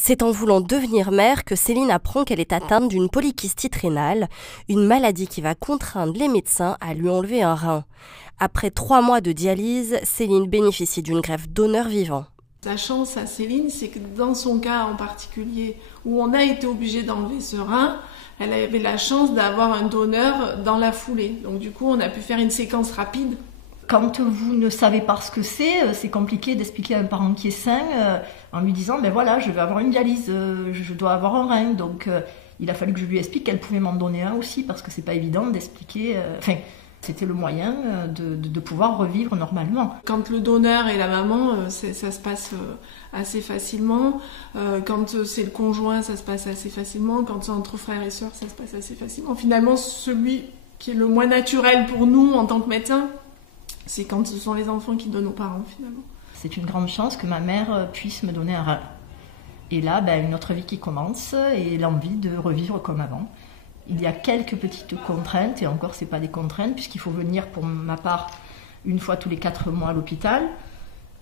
C'est en voulant devenir mère que Céline apprend qu'elle est atteinte d'une polykystite rénale, une maladie qui va contraindre les médecins à lui enlever un rein. Après 3 mois de dialyse, Céline bénéficie d'une greffe d'honneur vivant. La chance à Céline, c'est que dans son cas en particulier, où on a été obligé d'enlever ce rein, elle avait la chance d'avoir un donneur dans la foulée. Donc du coup, on a pu faire une séquence rapide. Quand vous ne savez pas ce que c'est compliqué d'expliquer à un parent qui est sain en lui disant ben voilà, je vais avoir une dialyse, je dois avoir un rein. Donc il a fallu que je lui explique qu'elle pouvait m'en donner un aussi parce que c'est pas évident d'expliquer. C'était le moyen de pouvoir revivre normalement. Quand le donneur est la maman, ça se passe assez facilement. Quand c'est le conjoint, ça se passe assez facilement. Quand c'est entre frères et sœurs, ça se passe assez facilement. Finalement, celui qui est le moins naturel pour nous en tant que médecin, c'est quand ce sont les enfants qui donnent aux parents, finalement. C'est une grande chance que ma mère puisse me donner un rein. Et là, une autre vie qui commence et l'envie de revivre comme avant. Il y a quelques petites contraintes, et encore, ce n'est pas des contraintes, puisqu'il faut venir, pour ma part, une fois tous les 4 mois à l'hôpital.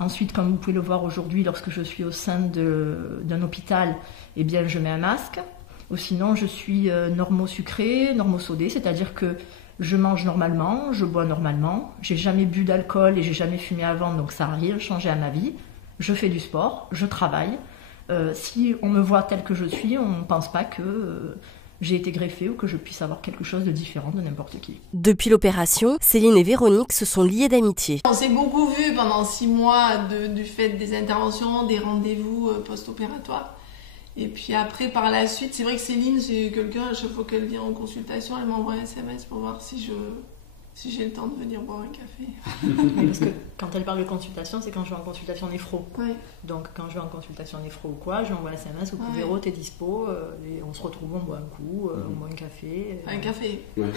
Ensuite, comme vous pouvez le voir aujourd'hui, lorsque je suis au sein d'un hôpital, eh bien, je mets un masque. Ou sinon, je suis normo-sucré, normo-sodé, c'est-à-dire que je mange normalement, je bois normalement, j'ai jamais bu d'alcool et j'ai jamais fumé avant, donc ça n'a rien changé à ma vie. Je fais du sport, je travaille. Si on me voit tel que je suis, on ne pense pas que j'ai été greffée ou que je puisse avoir quelque chose de différent de n'importe qui. Depuis l'opération, Céline et Véronique se sont liées d'amitié. On s'est beaucoup vus pendant 6 mois du fait des interventions, des rendez-vous post-opératoires. Et puis après, par la suite, c'est vrai que Céline, c'est quelqu'un, à chaque fois qu'elle vient en consultation, elle m'envoie un SMS pour voir si j'ai le temps de venir boire un café. Oui, parce que quand elle parle de consultation, c'est quand je vais en consultation néphro. Ouais. Donc quand je vais en consultation néphro ou quoi, je lui envoie un SMS ou Véro, t'es dispo, et on se retrouve, on boit un coup, on boit un café. Un café. Ouais.